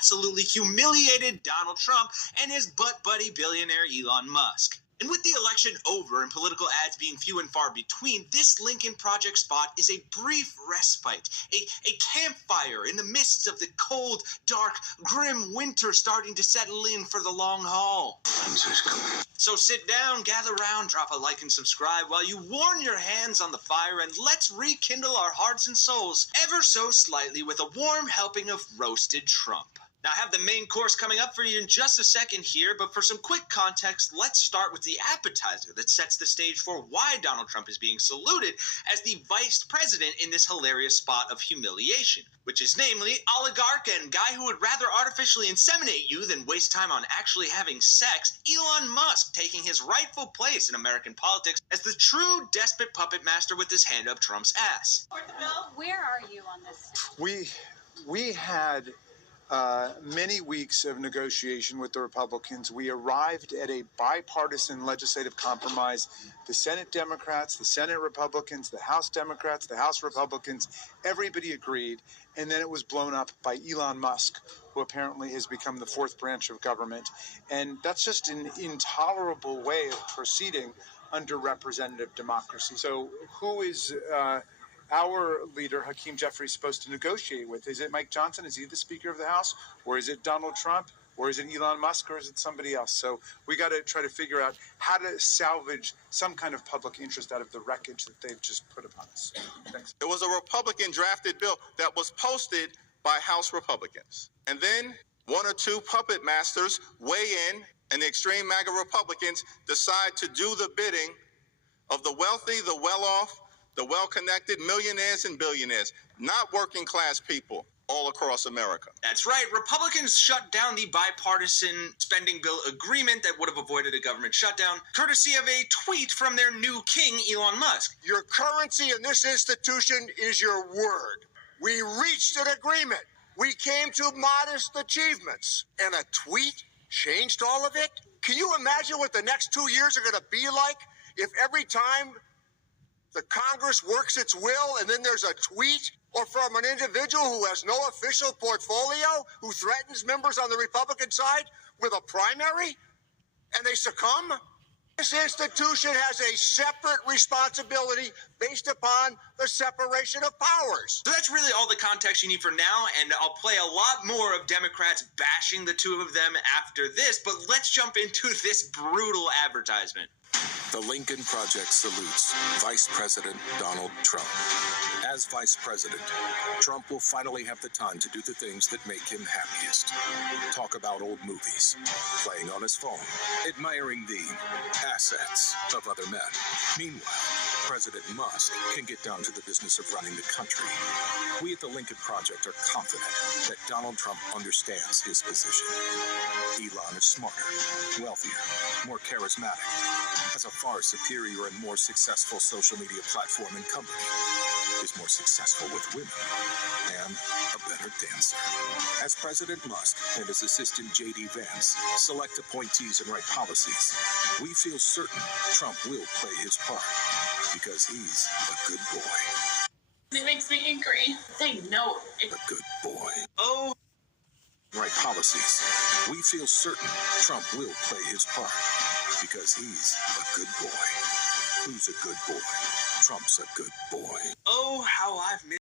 absolutely humiliated Donald Trump and his butt buddy billionaire Elon Musk. And with the election over and political ads being few and far between, this Lincoln Project spot is a brief respite, a campfire in the midst of the cold, dark, grim winter starting to settle in for the long haul. So sit down, gather round, drop a like and subscribe while you warm your hands on the fire, and let's rekindle our hearts and souls ever so slightly with a warm helping of roasted Trump. Now, I have the main course coming up for you in just a second here, but for some quick context, let's start with the appetizer that sets the stage for why Donald Trump is being saluted as the vice president in this hilarious spot of humiliation, which is namely oligarch and guy who would rather artificially inseminate you than waste time on actually having sex, Elon Musk, taking his rightful place in American politics as the true despot puppet master with his hand up Trump's ass. Where are you on this? We had many weeks of negotiation with the Republicans. We arrived at a bipartisan legislative compromise. The Senate Democrats, the Senate Republicans, the House Democrats, the House Republicans, everybody agreed. And then it was blown up by Elon Musk, who apparently has become the fourth branch of government. And that's just an intolerable way of proceeding under representative democracy. So who is our leader, Hakeem Jeffries, supposed to negotiate with? Is it Mike Johnson? Is he the Speaker of the House? Or is it Donald Trump? Or is it Elon Musk? Or is it somebody else? So we got to try to figure out how to salvage some kind of public interest out of the wreckage that they've just put upon us. Thanks. It was a Republican drafted bill that was posted by House Republicans. And then one or two puppet masters weigh in, and the extreme MAGA Republicans decide to do the bidding of the wealthy, the well-off, the well-connected millionaires and billionaires, not working class people all across America. That's right. Republicans shut down the bipartisan spending bill agreement that would have avoided a government shutdown, courtesy of a tweet from their new king, Elon Musk. Your currency in this institution is your word. We reached an agreement. We came to modest achievements. And a tweet changed all of it? Can you imagine what the next 2 years are going to be like if every time the Congress works its will and then there's a tweet or from an individual who has no official portfolio, who threatens members on the Republican side with a primary, and they succumb? This institution has a separate responsibility based upon the separation of powers. So that's really all the context you need for now, and I'll play a lot more of Democrats bashing the two of them after this, but let's jump into this brutal advertisement. The Lincoln Project salutes Vice President Donald Trump. As Vice President, Trump will finally have the time to do the things that make him happiest. Talk about old movies, playing on his phone, admiring the assets of other men. Meanwhile, President Musk can get down to the business of running the country. We at the Lincoln Project are confident that Donald Trump understands his position. Elon is smarter, wealthier, more charismatic, has a far superior and more successful social media platform and company, is more successful with women, and a better dancer. As President Musk and his assistant J.D. Vance select appointees and write policies, we feel certain Trump will play his part because he's a good boy. It makes me angry. They know it. A good boy. Oh, Write policies. We feel certain Trump will play his part because he's a good boy. Who's a good boy? Trump's a good boy. how I've missed